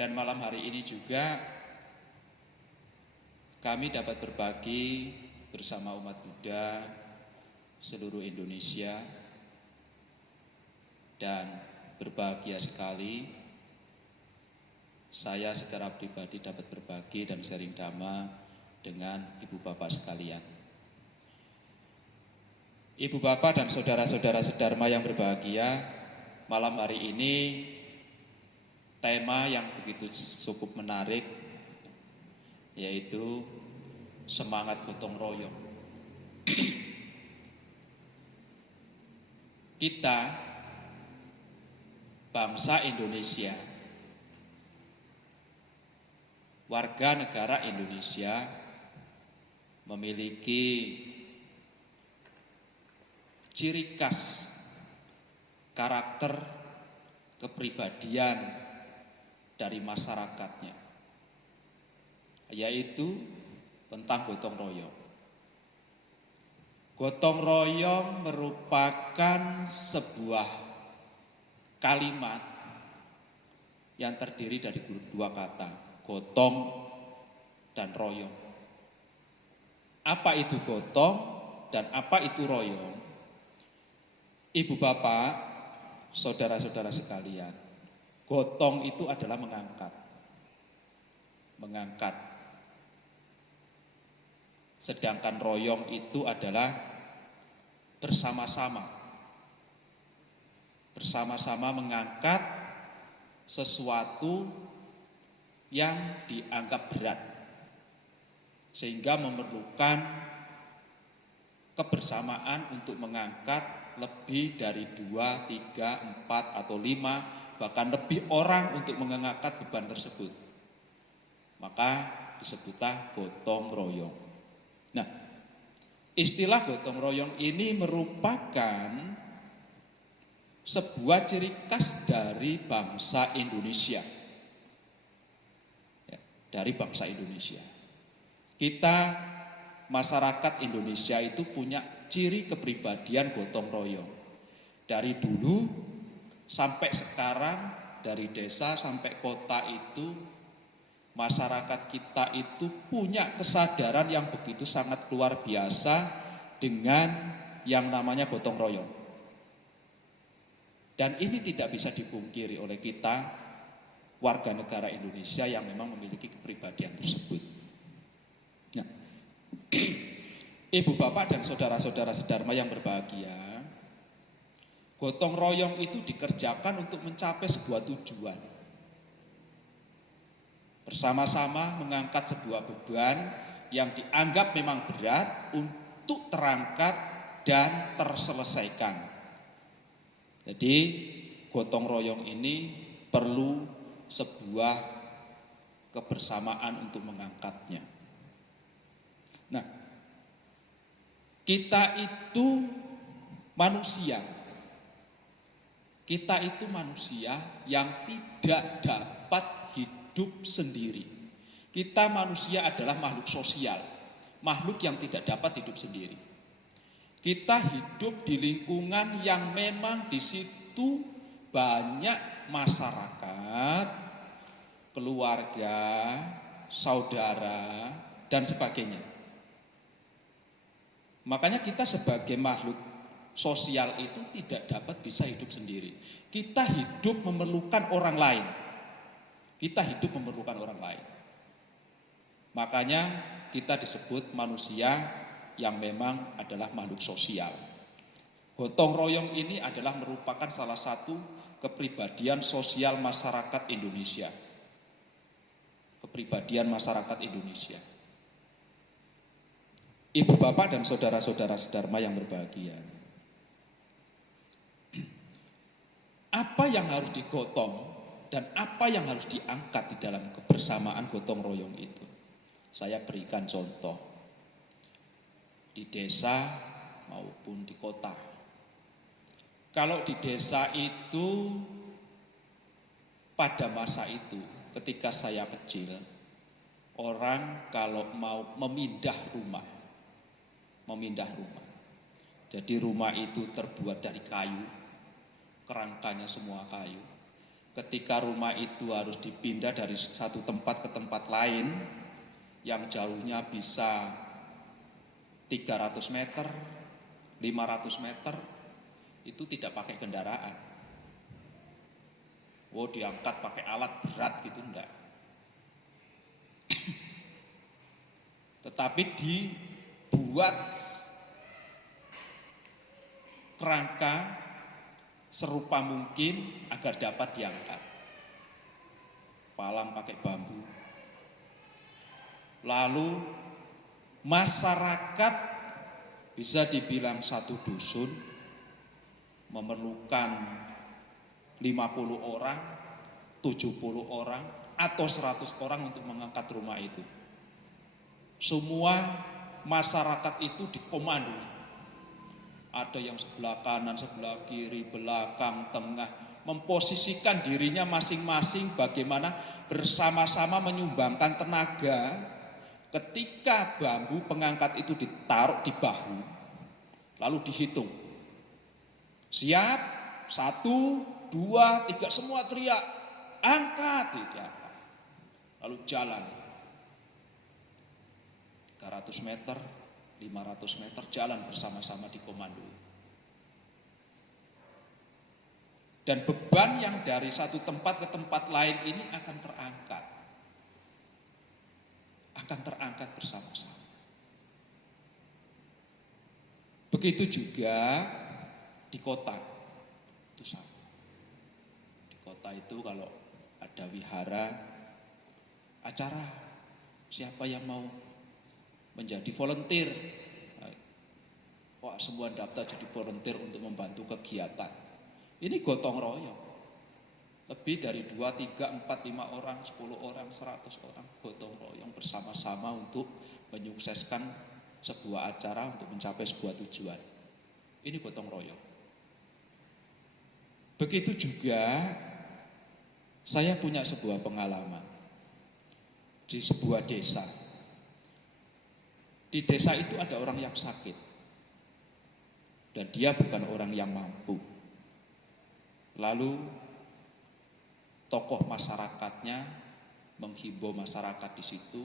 Dan malam hari ini juga kami dapat berbagi bersama umat Buddha seluruh Indonesia, dan berbahagia sekali saya secara pribadi dapat berbagi dan sharing dhamma dengan ibu bapak sekalian. Ibu bapak dan saudara-saudara sedharma yang berbahagia, malam hari ini tema yang begitu cukup menarik, yaitu semangat gotong royong. Kita, bangsa Indonesia, warga negara Indonesia, memiliki ciri khas, karakter, kepribadian dari masyarakatnya, yaitu tentang gotong royong. Gotong royong merupakan sebuah kalimat yang terdiri dari dua kata, gotong dan royong. Apa itu gotong dan apa itu royong? Ibu bapak, saudara-saudara sekalian, gotong itu adalah mengangkat. Sedangkan royong itu adalah bersama-sama mengangkat sesuatu yang dianggap berat, sehingga memerlukan kebersamaan untuk mengangkat lebih dari 2, 3, 4 atau 5, bahkan lebih orang untuk mengangkat beban tersebut. Maka disebutlah gotong royong. Nah, istilah gotong royong ini merupakan sebuah ciri khas dari bangsa Indonesia. Dari bangsa Indonesia. Kita, masyarakat Indonesia itu punya ciri kepribadian gotong royong. Dari dulu sampai sekarang, dari desa sampai kota itu, masyarakat kita itu punya kesadaran yang begitu sangat luar biasa dengan yang namanya gotong royong. Dan ini tidak bisa dipungkiri oleh kita, warga negara Indonesia yang memang memiliki kepribadian tersebut. Nah, ibu bapak dan saudara-saudara sedharma yang berbahagia, gotong royong itu dikerjakan untuk mencapai sebuah tujuan. Bersama-sama mengangkat sebuah beban yang dianggap memang berat untuk terangkat dan terselesaikan. Jadi gotong royong ini perlu sebuah kebersamaan untuk mengangkatnya. Nah, kita itu manusia. Kita itu manusia yang tidak dapat hidup sendiri. Kita manusia adalah makhluk sosial, makhluk yang tidak dapat hidup sendiri. Kita hidup di lingkungan yang memang di situ banyak masyarakat, keluarga, saudara, dan sebagainya. Makanya kita sebagai makhluk sosial itu tidak dapat bisa hidup sendiri. Kita hidup memerlukan orang lain. Makanya kita disebut manusia yang memang adalah makhluk sosial. Gotong royong ini adalah merupakan salah satu kepribadian sosial masyarakat Indonesia. Ibu bapak dan saudara-saudara sedharma yang berbahagia, apa yang harus digotong dan apa yang harus diangkat di dalam kebersamaan gotong royong itu? Saya berikan contoh di desa maupun di kota. Kalau di desa itu, pada masa itu ketika saya kecil, orang kalau mau memindah rumah, jadi rumah itu terbuat dari kayu, kerangkanya semua kayu. ketika rumah itu harus dipindah dari satu tempat ke tempat lain yang jauhnya bisa 300 meter, 500 meter, itu tidak pakai kendaraan. Diangkat pakai alat berat gitu, enggak. Tetapi dibuat kerangka serupa mungkin agar dapat diangkat. Palang pakai bambu. Lalu masyarakat bisa dibilang satu dusun memerlukan 50 orang, 70 orang, atau 100 orang untuk mengangkat rumah itu. Semua masyarakat itu dikomandoi. Ada yang sebelah kanan, sebelah kiri, belakang, tengah, memposisikan dirinya masing-masing bagaimana bersama-sama menyumbangkan tenaga ketika bambu pengangkat itu ditaruh di bahu, lalu dihitung. Siap, 1, 2, 3, semua teriak, angkat, tidak. Lalu jalan. 300 meter, 500 meter jalan bersama-sama di komando. Dan beban yang dari satu tempat ke tempat lain ini akan terangkat. Akan terangkat bersama-sama. Begitu juga di kota. Itu sama. Di kota itu kalau ada wihara, acara, siapa yang mau menjadi volunteer? Wah, semua daftar jadi volunteer untuk membantu kegiatan. Ini gotong royong. Lebih dari 2, 3, 4, 5 orang, 10 orang, 100 orang gotong royong bersama-sama untuk menyukseskan sebuah acara untuk mencapai sebuah tujuan. Ini gotong royong. Begitu juga saya punya sebuah pengalaman di sebuah desa. Di desa itu ada orang yang sakit dan dia bukan orang yang mampu. Lalu tokoh masyarakatnya menghimbau masyarakat di situ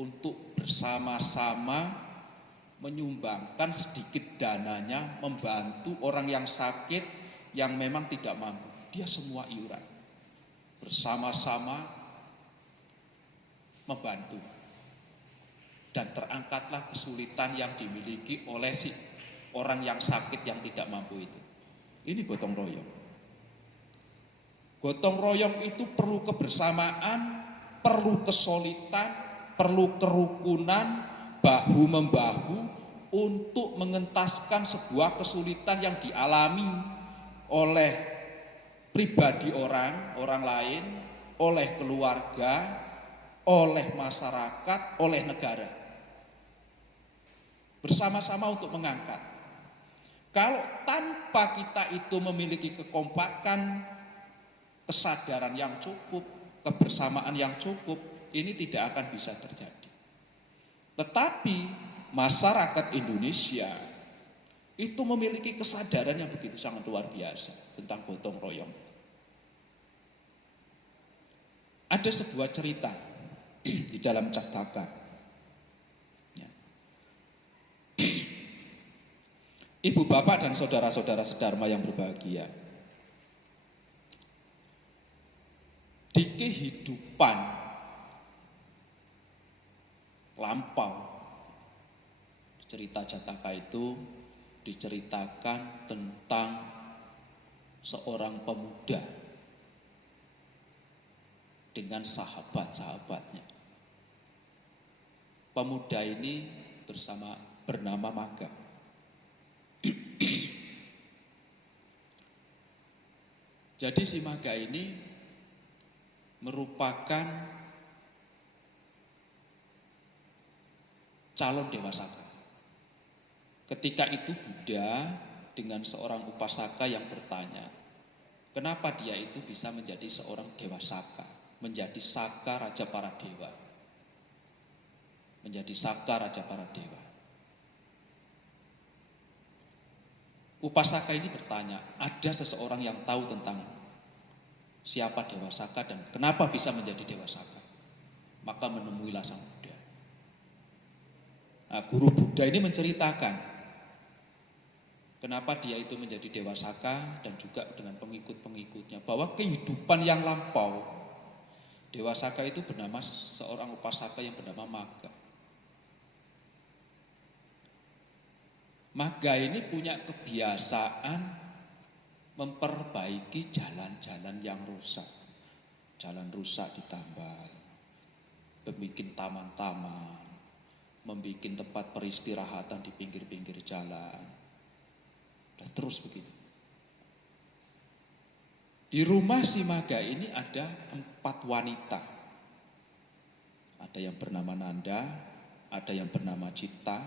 untuk bersama-sama menyumbangkan sedikit dananya membantu orang yang sakit yang memang tidak mampu. Dia semua iuran. Bersama-sama membantu. Dan terangkatlah kesulitan yang dimiliki oleh si orang yang sakit yang tidak mampu itu. Ini gotong royong. Gotong royong itu perlu kebersamaan, perlu kesulitan, perlu kerukunan, bahu-membahu untuk mengentaskan sebuah kesulitan yang dialami oleh pribadi orang lain, oleh keluarga, oleh masyarakat, oleh negara. Bersama-sama untuk mengangkat. Kalau tanpa kita itu memiliki kekompakan, kesadaran yang cukup, kebersamaan yang cukup, ini tidak akan bisa terjadi. Tetapi masyarakat Indonesia itu memiliki kesadaran yang begitu sangat luar biasa tentang gotong royong. Ada sebuah cerita di dalam Cakdaka. Ya. Ibu bapak dan saudara-saudara sedharma yang berbahagia. Di kehidupan lampau, cerita Jataka itu diceritakan tentang seorang pemuda dengan sahabat-sahabatnya. Pemuda ini bernama Maga. Jadi si Maga ini merupakan calon dewasaka. Ketika itu Buddha dengan seorang upasaka yang bertanya, kenapa dia itu bisa menjadi seorang dewasaka, menjadi saka raja para dewa, menjadi saka raja para dewa. Upasaka ini bertanya, ada seseorang yang tahu tentang siapa Dewa Saka dan kenapa bisa menjadi Dewa Saka. Maka menemuilah Sang Buddha. Nah, guru Buddha ini menceritakan kenapa dia itu menjadi Dewa Saka dan juga dengan pengikut-pengikutnya, bahwa kehidupan yang lampau Dewa Saka itu bernama seorang upasaka yang bernama Magga. Magga ini punya kebiasaan memperbaiki jalan-jalan yang rusak. Jalan rusak ditambal, membuat taman-taman, membuat tempat peristirahatan di pinggir-pinggir jalan. Dan terus begitu. Di rumah si Magga ini ada 4 wanita. Ada yang bernama Nanda, ada yang bernama Citta,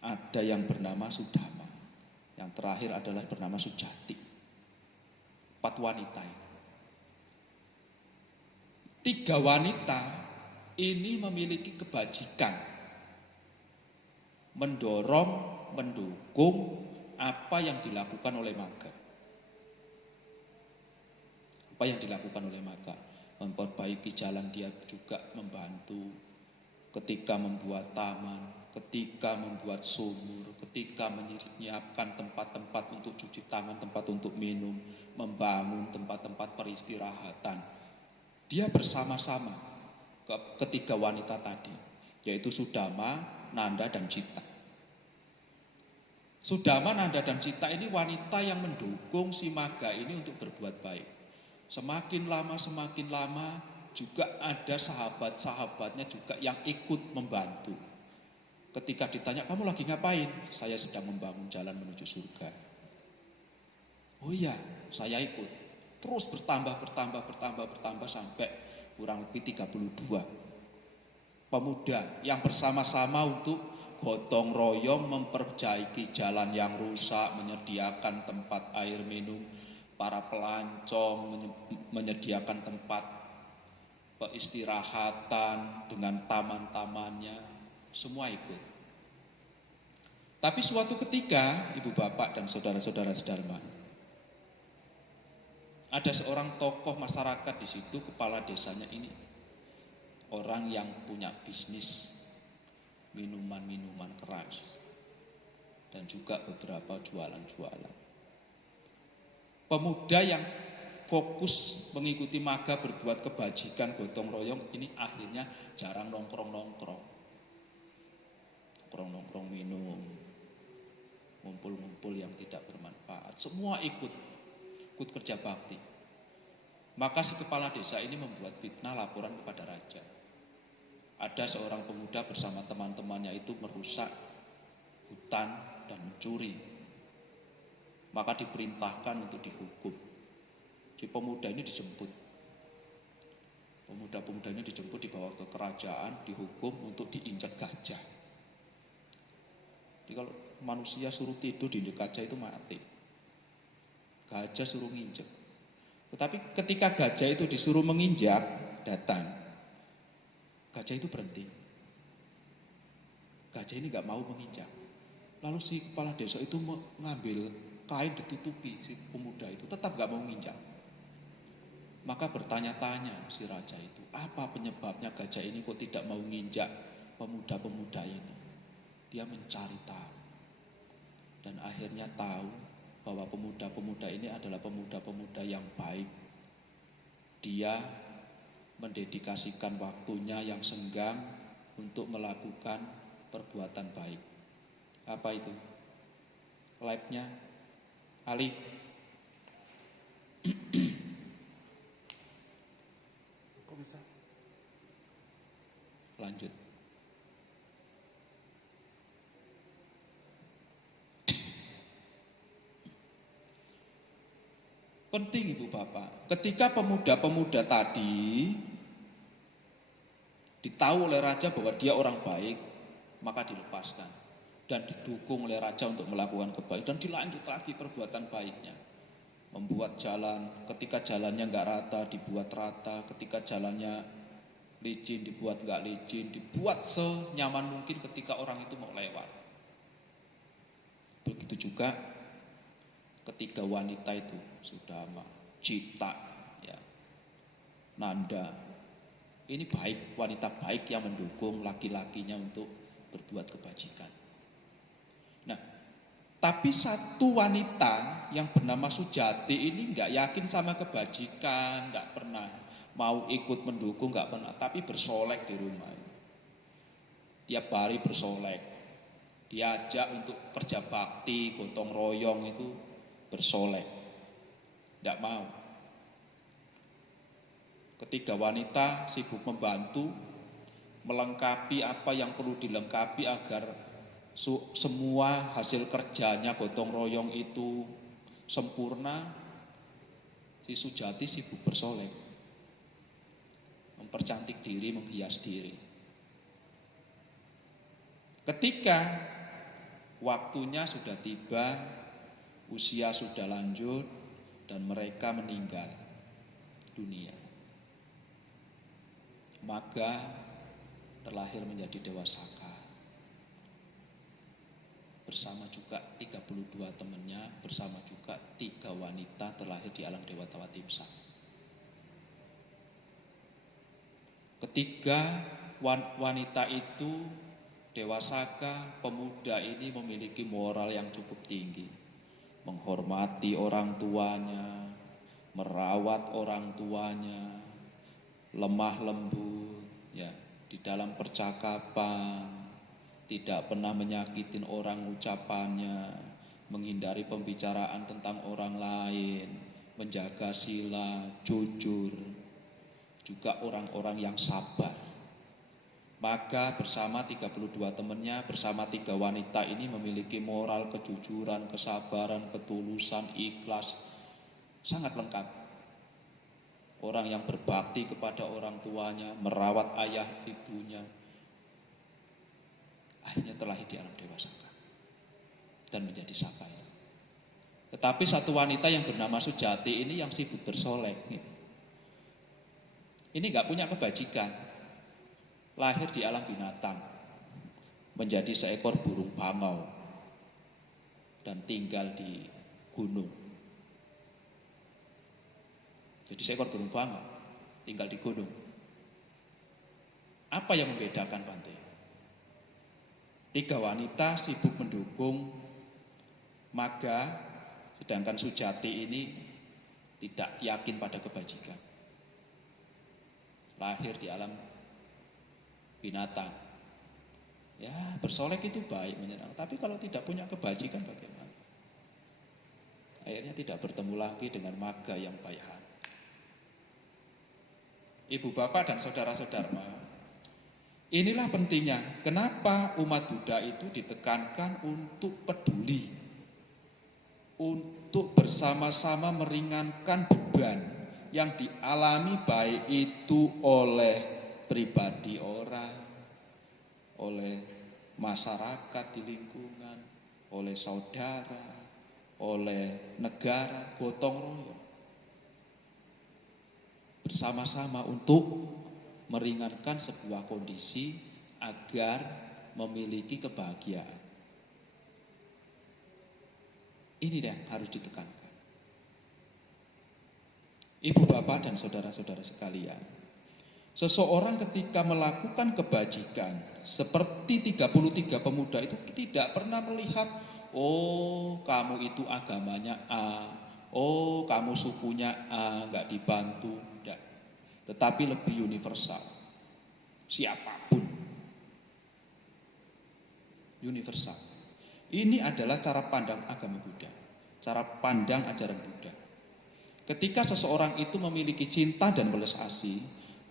ada yang bernama Sudama. Yang terakhir adalah bernama Sujati. 4 wanita ini. 3 wanita ini memiliki kebajikan mendorong, mendukung apa yang dilakukan oleh Magga. Apa yang dilakukan oleh Magga? Memperbaiki jalan, dia juga membantu ketika membuat taman, ketika membuat sumur, ketika menyiapkan tempat-tempat untuk cuci tangan, tempat untuk minum, membangun tempat-tempat peristirahatan. Dia bersama-sama ketiga wanita tadi, yaitu Sudama, Nanda, dan Citta. Sudama, Nanda, dan Citta ini wanita yang mendukung si Magga ini untuk berbuat baik. Semakin lama juga ada sahabat-sahabatnya juga yang ikut membantu. Ketika ditanya, kamu lagi ngapain? Saya sedang membangun jalan menuju surga. Oh iya, saya ikut. Terus bertambah sampai kurang lebih 32 pemuda yang bersama-sama untuk gotong royong memperbaiki jalan yang rusak, menyediakan tempat air minum, para pelancong, menyediakan tempat peristirahatan dengan taman-tamannya, semua ikut. Tapi suatu ketika, ibu bapak dan saudara-saudara sedharma, ada seorang tokoh masyarakat di situ, kepala desanya ini, orang yang punya bisnis minuman-minuman keras dan juga beberapa jualan-jualan. Pemuda yang fokus mengikuti Magga berbuat kebajikan gotong royong ini akhirnya jarang nongkrong minum, ngumpul-ngumpul yang tidak bermanfaat. Semua ikut kerja bakti. Maka si kepala desa ini membuat fitnah laporan kepada raja. Ada seorang pemuda bersama teman-temannya itu merusak hutan dan mencuri. Maka diperintahkan untuk dihukum. Si pemuda ini dijemput. Pemuda-pemuda ini dijemput, dibawa ke kerajaan, dihukum untuk diinjak gajah. Jadi kalau manusia suruh tidur diinjak gajah itu mati. Gajah suruh nginjek. Tetapi ketika gajah itu disuruh menginjak, datang. Gajah itu berhenti. Gajah ini gak mau menginjak. Lalu si kepala desa itu mengambil kain ditutupi si pemuda itu, tetap gak mau menginjak. Maka bertanya-tanya si raja itu, apa penyebabnya gajah ini kok tidak mau menginjak pemuda-pemuda ini? Dia mencari tahu. Dan akhirnya tahu bahwa pemuda-pemuda ini adalah pemuda-pemuda yang baik. Dia mendedikasikan waktunya yang senggang untuk melakukan perbuatan baik. Apa itu? Live-nya Ali. Kok bisa? Lanjut. Penting ibu bapak, ketika pemuda-pemuda tadi ditahu oleh raja bahwa dia orang baik, maka dilepaskan dan didukung oleh raja untuk melakukan kebaikan dan dilanjut lagi perbuatan baiknya. Membuat jalan, ketika jalannya nggak rata dibuat rata, ketika jalannya licin dibuat nggak licin, dibuat senyaman mungkin ketika orang itu mau lewat. Begitu juga ketiga wanita itu, Sudama, Citta, Nanda. Ini baik, wanita baik yang mendukung laki-lakinya untuk berbuat kebajikan. Nah, tapi satu wanita yang bernama Sujati ini nggak yakin sama kebajikan, nggak pernah mau ikut mendukung, nggak pernah, tapi bersolek di rumah. Tiap hari bersolek, diajak untuk kerja bakti, gotong royong itu bersolek, nggak mau. Ketiga wanita sibuk membantu, melengkapi apa yang perlu dilengkapi agar semua hasil kerjanya gotong royong itu sempurna. Si Sujati sibuk bersolek, mempercantik diri, menghias diri. Ketika waktunya sudah tiba, usia sudah lanjut, dan mereka meninggal dunia, maka terlahir menjadi Dewa Saka. Bersama juga 32 temannya, bersama juga 3 wanita terlahir di alam Dewa Tawatimsa. Ketiga wanita itu, Dewa Saka, pemuda ini memiliki moral yang cukup tinggi. Menghormati orang tuanya, merawat orang tuanya, lemah lembut, ya, di dalam percakapan, tidak pernah menyakitin orang ucapannya, menghindari pembicaraan tentang orang lain, menjaga sila, jujur, juga orang-orang yang sabar. Maka bersama 32 temannya, bersama 3 wanita ini memiliki moral, kejujuran, kesabaran, ketulusan, ikhlas, sangat lengkap. Orang yang berbakti kepada orang tuanya, merawat ayah ibunya, akhirnya terlahir di alam Dewa Saka dan menjadi Saka itu. Tetapi satu wanita yang bernama Sujati ini yang sibuk bersolek, ini gak punya kebajikan, lahir di alam binatang, menjadi seekor burung bangau dan tinggal di gunung. Jadi seekor burung bangau tinggal di gunung. Apa yang membedakan, Bante? 3 wanita sibuk mendukung Maga, sedangkan Sujati ini tidak yakin pada kebajikan. Lahir di alam binatang. Ya, bersolek itu baik, menyenangkan. Tapi kalau tidak punya kebajikan bagaimana? Akhirnya tidak bertemu lagi dengan Maga yang baik hati. Ibu bapak dan saudara-saudara, inilah pentingnya kenapa umat Buddha itu ditekankan untuk peduli, untuk bersama-sama meringankan beban yang dialami baik itu oleh pribadi orang, oleh masyarakat di lingkungan, oleh saudara, oleh negara, gotong royong. Bersama-sama untuk meringankan sebuah kondisi agar memiliki kebahagiaan. Ini yang harus ditekankan. Ibu bapak dan saudara-saudara sekalian, seseorang ketika melakukan kebajikan seperti 33 pemuda itu tidak pernah melihat, oh kamu itu agamanya A, oh kamu sukunya A, gak dibantu, enggak. Tetapi lebih universal. Siapapun universal. Ini adalah cara pandang agama Buddha, cara pandang ajaran Buddha. Ketika seseorang itu memiliki cinta dan belas asih,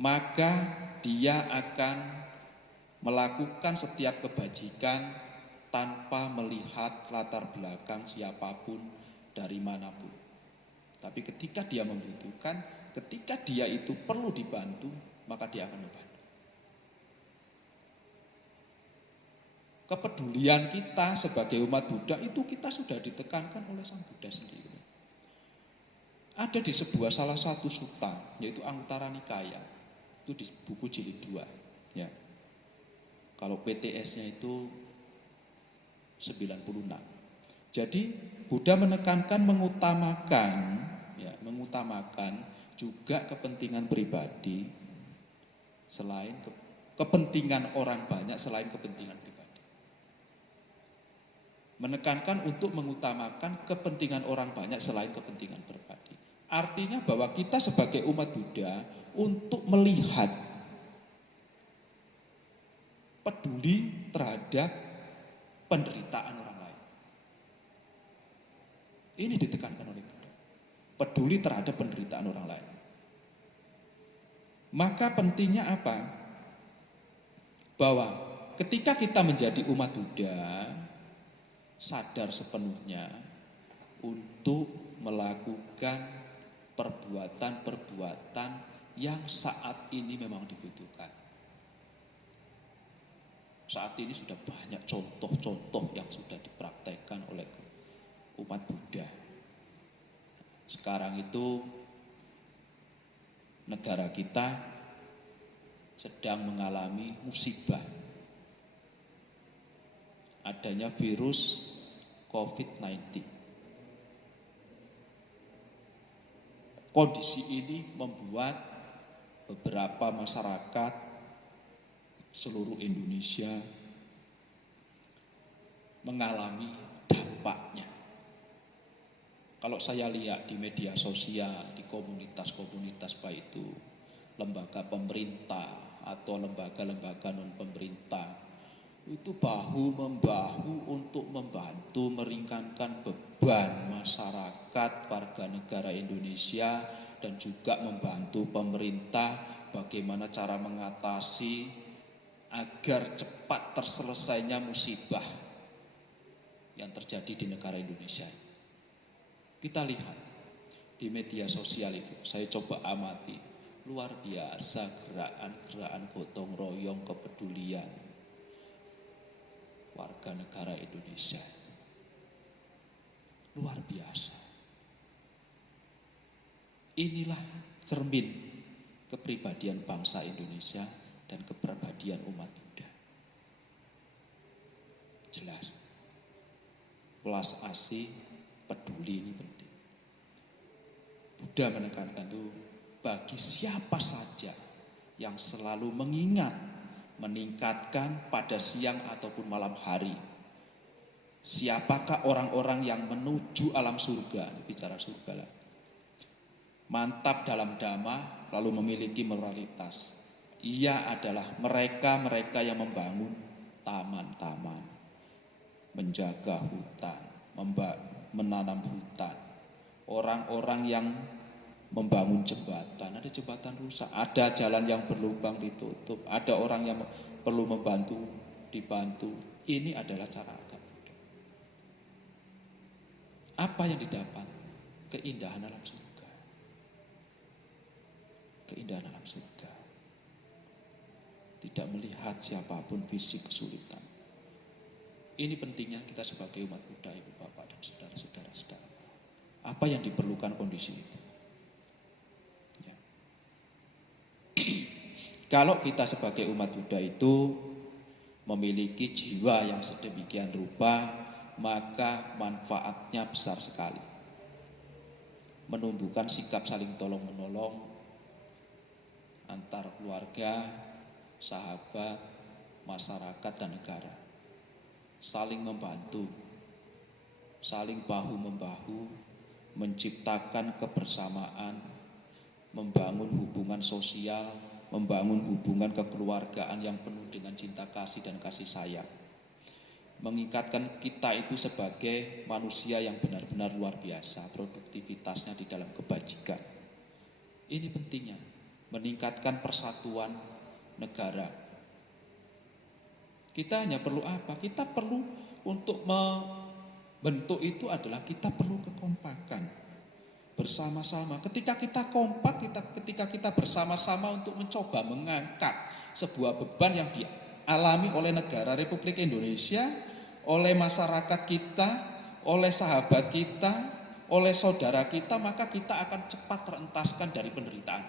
maka dia akan melakukan setiap kebajikan tanpa melihat latar belakang siapapun dari manapun. Tapi ketika dia membutuhkan, ketika dia itu perlu dibantu, maka dia akan membantu. Kepedulian kita sebagai umat Buddha itu kita sudah ditekankan oleh Sang Buddha sendiri. Ada di salah satu sutta, yaitu Anguttara Nikaya. Itu di buku jilid 2. Ya. Kalau PTS-nya itu 96. Jadi Buddha menekankan mengutamakan juga kepentingan pribadi selain kepentingan orang banyak selain kepentingan pribadi. Menekankan untuk mengutamakan kepentingan orang banyak selain kepentingan pribadi. Artinya bahwa kita sebagai umat Buddha untuk melihat, peduli terhadap penderitaan orang lain. Ini ditekankan oleh Buddha. Peduli terhadap penderitaan orang lain. Maka pentingnya apa? Bahwa ketika kita menjadi umat Buddha, sadar sepenuhnya untuk melakukan perbuatan-perbuatan yang saat ini memang dibutuhkan. Saat ini sudah banyak contoh-contoh yang sudah dipraktekkan oleh umat Buddha. Sekarang itu negara kita sedang mengalami musibah. Adanya virus COVID-19. Kondisi ini membuat beberapa masyarakat seluruh Indonesia mengalami dampaknya. Kalau saya lihat di media sosial, di komunitas-komunitas baik itu lembaga pemerintah atau lembaga-lembaga non pemerintah, itu bahu-membahu untuk membantu meringankan beban masyarakat warga negara Indonesia dan juga membantu pemerintah bagaimana cara mengatasi agar cepat terselesainya musibah yang terjadi di negara Indonesia. Kita lihat di media sosial itu, saya coba amati, luar biasa gerakan-gerakan gotong royong kepedulian warga negara Indonesia. Luar biasa. Inilah cermin kepribadian bangsa Indonesia dan kepribadian umat Buddha. Jelas. Welas asih, peduli ini penting. Buddha menekankan itu bagi siapa saja yang selalu mengingat, meningkatkan pada siang ataupun malam hari. Siapakah orang-orang yang menuju alam surga? Bicara surga lah. Mantap dalam dhamma, lalu memiliki moralitas. Ia adalah mereka-mereka yang membangun taman-taman, menjaga hutan, menanam hutan. Orang-orang yang membangun jembatan, ada jembatan rusak, ada jalan yang berlubang ditutup, ada orang yang perlu membantu, dibantu. Ini adalah cara agama Buddha. Apa yang didapat? Keindahan alam surga. Keindahan alam surga. Tidak melihat siapapun fisik kesulitan. Ini pentingnya kita sebagai umat Buddha, Ibu Bapak dan saudara-saudara. Apa yang diperlukan kondisi itu? Ya. Kalau kita sebagai umat Buddha itu memiliki jiwa yang sedemikian rupa, maka manfaatnya besar sekali. Menumbuhkan sikap saling tolong-menolong antar keluarga, sahabat, masyarakat dan negara. Saling membantu, saling bahu-membahu, menciptakan kebersamaan, membangun hubungan sosial, membangun hubungan kekeluargaan yang penuh dengan cinta kasih dan kasih sayang. Mengingatkan kita itu sebagai manusia yang benar-benar luar biasa, produktivitasnya di dalam kebajikan. Ini pentingnya, meningkatkan persatuan negara. Kita hanya perlu apa? Kita perlu untuk bentuk itu adalah kita perlu kekompakan bersama-sama. Ketika kita kompak, ketika kita bersama-sama untuk mencoba mengangkat sebuah beban yang dialami oleh negara Republik Indonesia, oleh masyarakat kita, oleh sahabat kita, oleh saudara kita, maka kita akan cepat terentaskan dari penderitaan.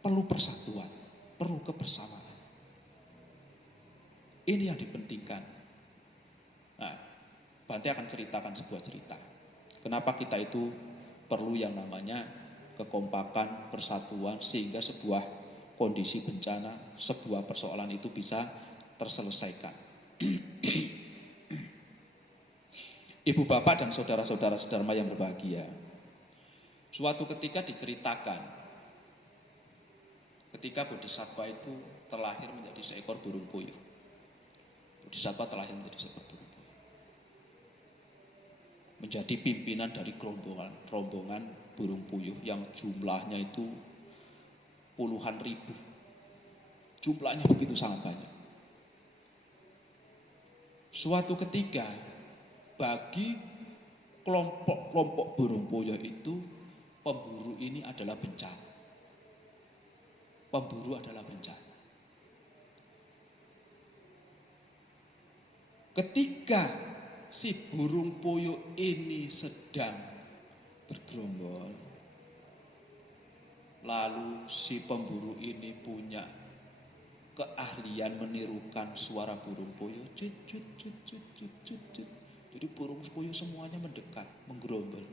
Perlu persatuan, perlu kebersamaan. Ini yang dipentingkan. Nah, Bante akan ceritakan sebuah cerita. Kenapa kita itu perlu yang namanya kekompakan, persatuan, sehingga sebuah kondisi bencana, sebuah persoalan itu bisa terselesaikan. Ibu bapak dan saudara-saudara sedharma yang berbahagia, suatu ketika diceritakan ketika Bodhisattva itu terlahir menjadi seekor burung puyuh. Bodhisattva terlahir menjadi seekor burung puyuh, menjadi pimpinan dari rombongan burung puyuh yang jumlahnya itu puluhan ribu. Jumlahnya begitu sangat banyak. Suatu ketika bagi kelompok-kelompok burung puyuh itu, pemburu ini adalah bencana. Pemburu adalah bencana. Ketika si burung puyuh ini sedang bergerombol, lalu si pemburu ini punya keahlian menirukan suara burung puyuh. Cut, cut, cut, cut, cut, cut, cut. Jadi burung puyuh semuanya mendekat, menggerombol.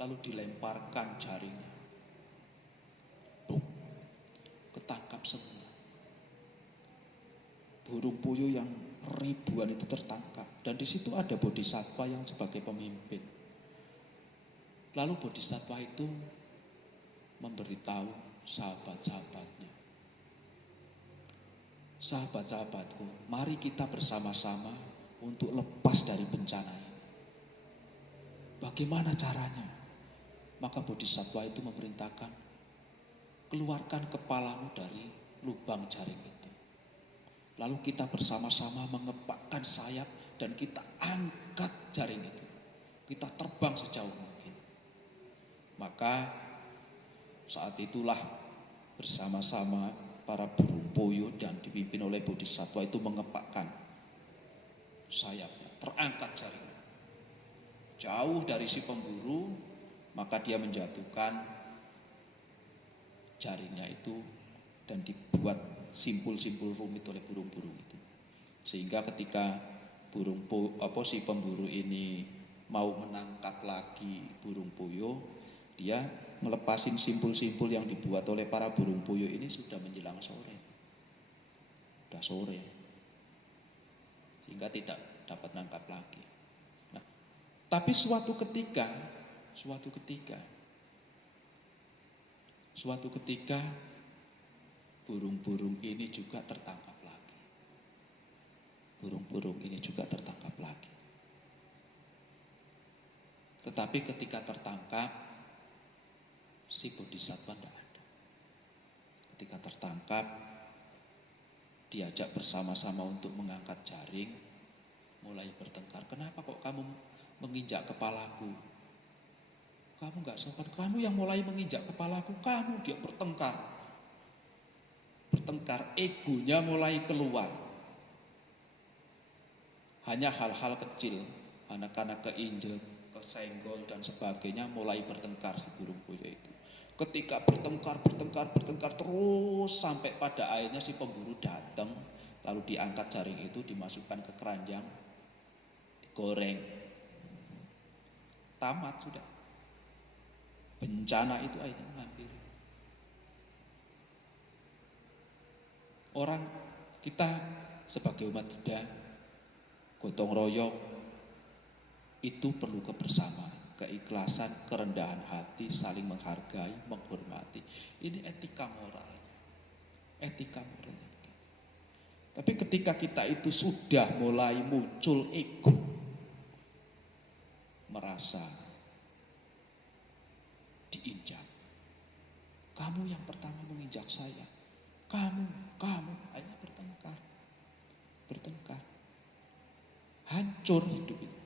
Lalu dilemparkan jaringnya. Bum, ketangkap semua. Burung puyuh yang ribuan itu tertangkap. Dan di situ ada Bodhisattva yang sebagai pemimpin. Lalu Bodhisattva itu memberitahu sahabat-sahabatnya, sahabat-sahabatku, mari kita bersama-sama untuk lepas dari bencana ini. Bagaimana caranya? Maka Bodhisattva itu memerintahkan, keluarkan kepalamu dari lubang jaring itu. Lalu kita bersama-sama mengepakkan sayap dan kita angkat jaring itu. Kita terbang sejauh mungkin. Maka saat itulah bersama-sama para burung puyuh dan dipimpin oleh Bodhisattva itu mengepakkan sayapnya, terangkat jaring. Jauh dari si pemburu, maka dia menjatuhkan jaringnya itu dan dibuat simpul-simpul rumit oleh burung-burung itu. Sehingga ketika si pemburu ini mau menangkap lagi burung puyuh, dia melepasin simpul-simpul yang dibuat oleh para burung puyuh ini sudah menjelang sore. Sudah sore. Sehingga tidak dapat nangkap lagi. Nah, tapi suatu ketika burung-burung ini juga tertangkap lagi. Burung-burung ini juga tertangkap lagi. Tetapi ketika tertangkap, si Bodhisattva tidak ada. Ketika tertangkap, diajak bersama-sama untuk mengangkat jaring, mulai bertengkar. Kenapa kok kamu menginjak kepalaku? Kamu gak sopan, kamu yang mulai menginjak kepalaku, kamu. Dia bertengkar. Bertengkar, egonya mulai keluar. Hanya hal-hal kecil, anak-anak keinjek, kesenggol dan sebagainya, mulai bertengkar si burung puyuh itu. Ketika bertengkar terus sampai pada akhirnya si pemburu datang, lalu diangkat jaring itu, dimasukkan ke keranjang, digoreng. Tamat sudah. Bencana itu akhirnya menghampiri. Orang kita sebagai umat Buddha, gotong royong itu perlu kebersamaan, keikhlasan, kerendahan hati, saling menghargai, menghormati. Ini etika moral. Etika moral. Tapi ketika kita itu sudah mulai muncul ego, merasa diinjak. Kamu yang pertama menginjak saya. Kamu, akhirnya bertengkar. Hancur hidup itu.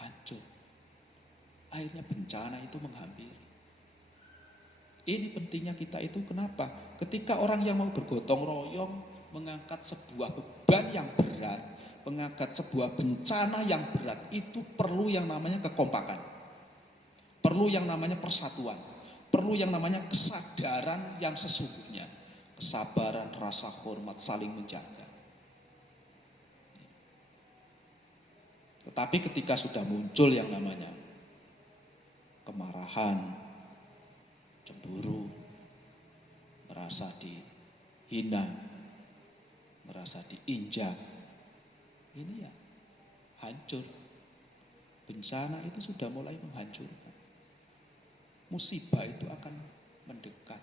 Hancur. Akhirnya bencana itu menghampiri. Ini pentingnya kita itu kenapa? Ketika orang yang mau bergotong royong mengangkat sebuah beban yang berat, mengangkat sebuah bencana yang berat, itu perlu yang namanya kekompakan. Perlu yang namanya persatuan. Perlu yang namanya kesadaran yang sesungguhnya. Kesabaran, rasa hormat, saling menjaga. Tetapi ketika sudah muncul yang namanya kemarahan, cemburu, merasa dihina, merasa diinjak. Ini ya hancur. Bencana itu sudah mulai menghancurkan. Musibah itu akan mendekat.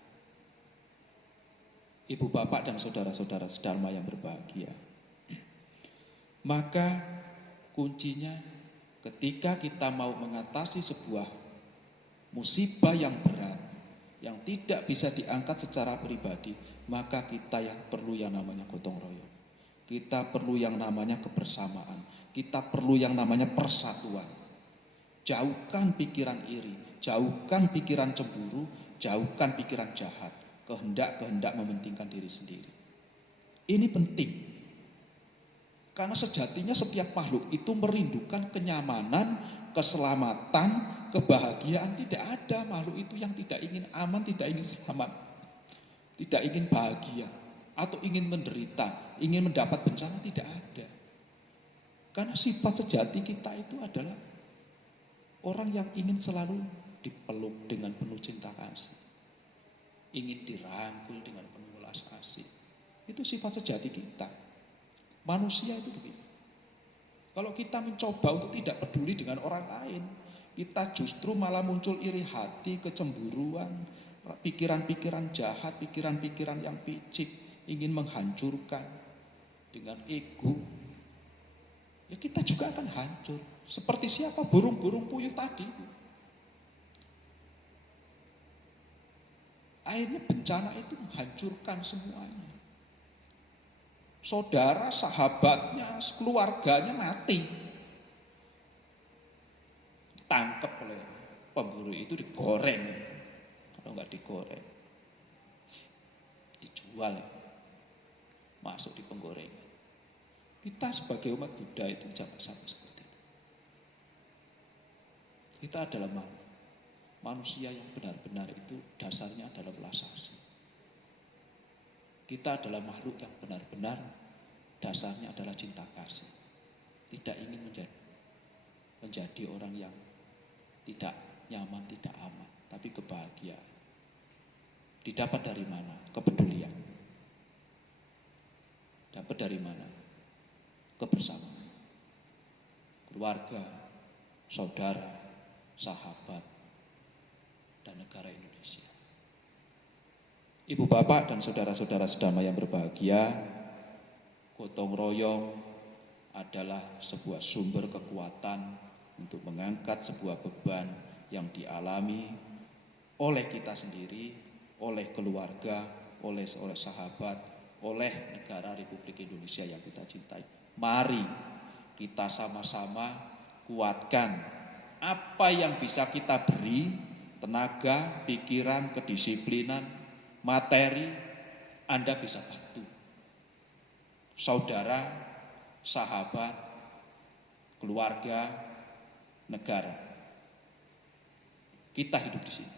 Ibu bapak dan saudara-saudara sedharma yang berbahagia. Maka kuncinya ketika kita mau mengatasi sebuah musibah yang berat, yang tidak bisa diangkat secara pribadi, maka kita yang perlu yang namanya gotong royong. Kita perlu yang namanya kebersamaan. Kita perlu yang namanya persatuan. Jauhkan pikiran iri, jauhkan pikiran cemburu, jauhkan pikiran jahat, kehendak-kehendak mementingkan diri sendiri. Ini penting. Karena sejatinya setiap makhluk itu merindukan kenyamanan, keselamatan, kebahagiaan. Tidak ada makhluk itu yang tidak ingin aman, tidak ingin selamat, tidak ingin bahagia, atau ingin menderita, ingin mendapat bencana. Tidak ada. Karena sifat sejati kita itu adalah orang yang ingin selalu dipeluk dengan penuh cinta kasih, ingin dirangkul dengan penuh welas asih. Itu sifat sejati kita. Manusia itu begitu. Kalau kita mencoba untuk tidak peduli dengan orang lain, kita justru malah muncul iri hati, kecemburuan, pikiran-pikiran jahat, pikiran-pikiran yang picik, ingin menghancurkan dengan ego. Ya kita juga akan hancur. Seperti siapa? Burung-burung puyuh tadi. Akhirnya bencana itu menghancurkan semuanya. Saudara, sahabatnya, keluarganya mati. Tangkap oleh pemburu itu, digoreng. Kalau nggak digoreng, dijual, masuk di penggorengan. Kita sebagai umat Buddha itu jangan sampai seperti itu. Kita adalah manusia yang benar-benar itu dasarnya adalah welas asih. Kita adalah makhluk yang benar-benar dasarnya adalah cinta kasih. Tidak ingin menjadi orang yang tidak nyaman, tidak aman, tapi kebahagiaan. Didapat dari mana? Kepedulian. Dapat dari mana? Kebersamaan. Keluarga, saudara, sahabat, dan negara Indonesia. Ibu bapak dan saudara-saudara sedharma yang berbahagia, gotong royong adalah sebuah sumber kekuatan untuk mengangkat sebuah beban yang dialami oleh kita sendiri, oleh keluarga, oleh sahabat, oleh negara Republik Indonesia yang kita cintai. Mari kita sama-sama kuatkan apa yang bisa kita beri, tenaga, pikiran, kedisiplinan, materi. Anda bisa bantu saudara, sahabat, keluarga, negara. Kita hidup di sini.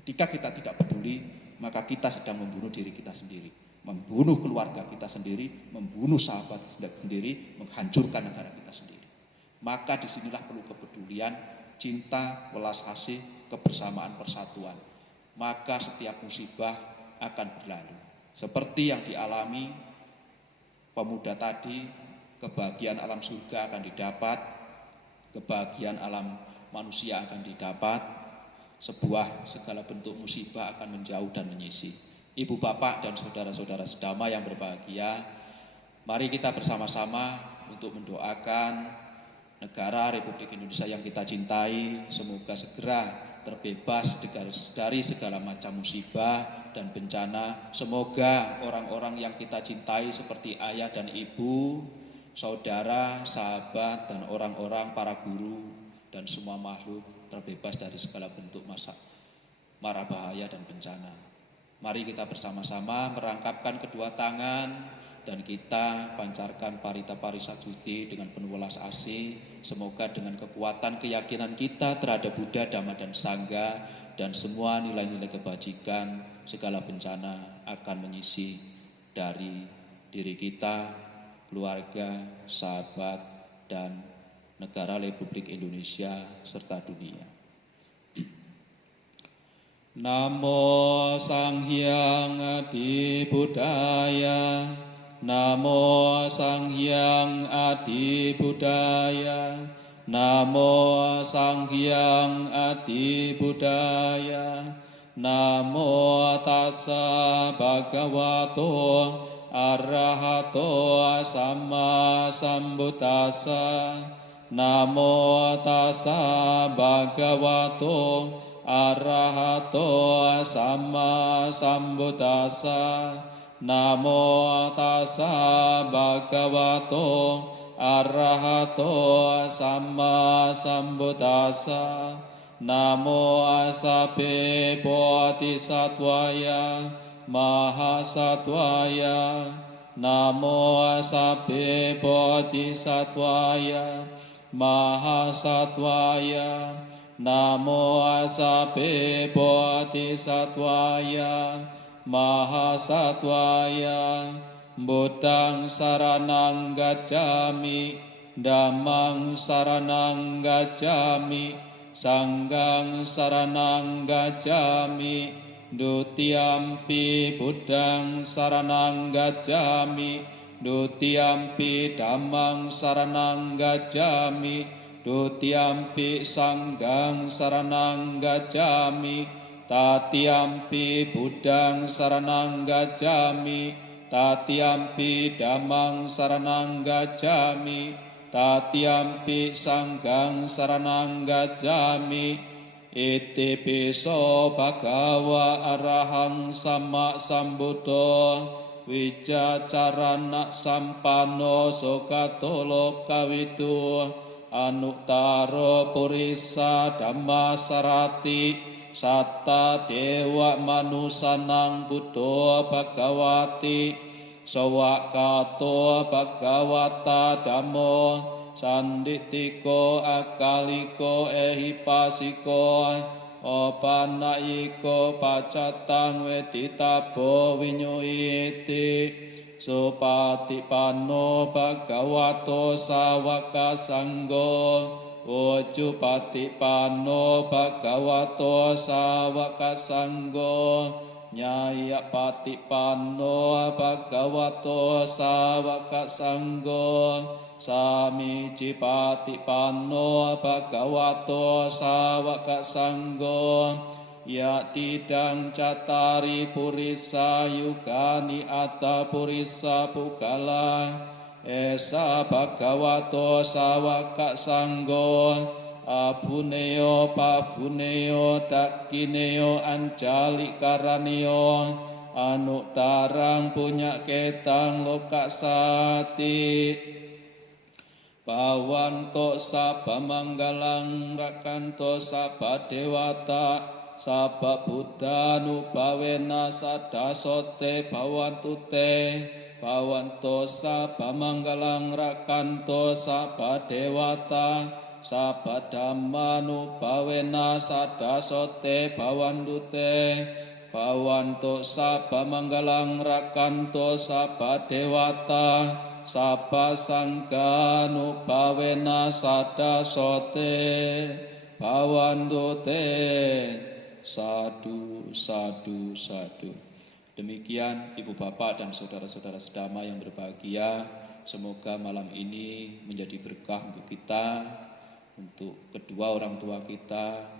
Ketika kita tidak peduli, maka kita sedang membunuh diri kita sendiri, membunuh keluarga kita sendiri, membunuh sahabat kita sendiri, menghancurkan negara kita sendiri. Maka disinilah perlu kepedulian, cinta, welas asih, kebersamaan, persatuan. Maka setiap musibah akan berlalu. Seperti yang dialami pemuda tadi, kebahagiaan alam surga akan didapat, kebahagiaan alam manusia akan didapat, sebuah segala bentuk musibah akan menjauh dan menyisih. Ibu bapak dan saudara-saudara sedharma yang berbahagia, mari kita bersama-sama untuk mendoakan negara Republik Indonesia yang kita cintai, semoga segera terbebas dari segala macam musibah dan bencana. Semoga orang-orang yang kita cintai seperti ayah dan ibu, saudara, sahabat, dan orang-orang, para guru, dan semua makhluk terbebas dari segala bentuk mara bahaya dan bencana. Mari kita bersama-sama merangkapkan kedua tangan dan kita pancarkan parita parisatsuti dengan penuh welas asih. Semoga dengan kekuatan keyakinan kita terhadap Buddha, Dhamma, dan Sangha dan semua nilai-nilai kebajikan, segala bencana akan menyisih dari diri kita, keluarga, sahabat, dan negara Republik Indonesia serta dunia. Namo Sang Hyang Adi Budaya, Namo Sang Hyang Adi Budaya, Namo Sang Hyang Adi Budaya, Namo Tassa Bhagavato Arahato Sama Sambuddhassa, Namo Tassa Bhagavato Arahato Sama Sambuddhassa, Namo Tassa Bhagavato Arahato Sama Sambuddhassa, Namo Sabbe Bodhisattvaya Mahasattvaya, Namo Sabbe Bodhisattvaya Mahasattvaya, Namo Sabbe Bodhisattvaya Mahasattvaya. Buddhang saranang gacchami, Dhammang saranang gacchami, Sanghang saranang gacchami, Dutiyampi Buddhang saranang gacchami, Dutiyampi Dhammang saranang gacchami, Dutiyampi Sanghang saranang gacchami, Tatiyampi Buddhang saranang gacchami, Tatiyampi Dhammang saranang gacchami, Tatiyampi Sanghang saranang gacchami. Iti piso bhagava arahang sama sambuddho, wicacarana sampanno sogato lokawidu, anuttaro purissa dhamma sarati, satta dewa manusanang buddho bhagawati, sawakato bhagawata dhammo, sanditiko akaliko ehipasiko, opanayiko pacatang weditabo vinyuiti, supatipanno bhagavato sawaka sanggo, ujupatipanno bhagavato sawaka sanggo, nyayapatipanno bhagavato sawaka sanggo, samicipatipanno bhagavato sawaka sanggo, yatidang catari purissa yugani atta purissa pukala, esa bhagavato sawaka sanggo, abuneo pabuneo dakineo anjali karaneo, anuttarang punya ketang lokasati. Bhawanto sabba manggalang rakanto sabba dewata, sabba buddha nubhavena sadasote bhawantu te. Bhawanto sabba manggalang rakanto sabba dewata, sabba dhamma nubhavena sadasote bhawantu te. Bhawanto sabba manggalang rakanto sabba dewata, sabba sangha nubhavena sadasote bhawantu te. Sadu, sadu, sadu. Demikian Ibu Bapak dan saudara-saudara sedama yang berbahagia, semoga malam ini menjadi berkah untuk kita, untuk kedua orang tua kita,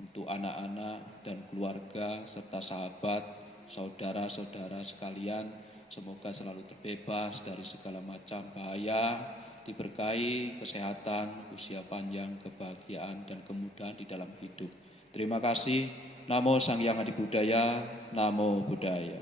untuk anak-anak dan keluarga serta sahabat, saudara-saudara sekalian. Semoga selalu terbebas dari segala macam bahaya, diberkahi kesehatan, usia panjang, kebahagiaan, dan kemudahan di dalam hidup. Terima kasih. Namo Sang Hyang Adi Budaya, Namo Buddhaya.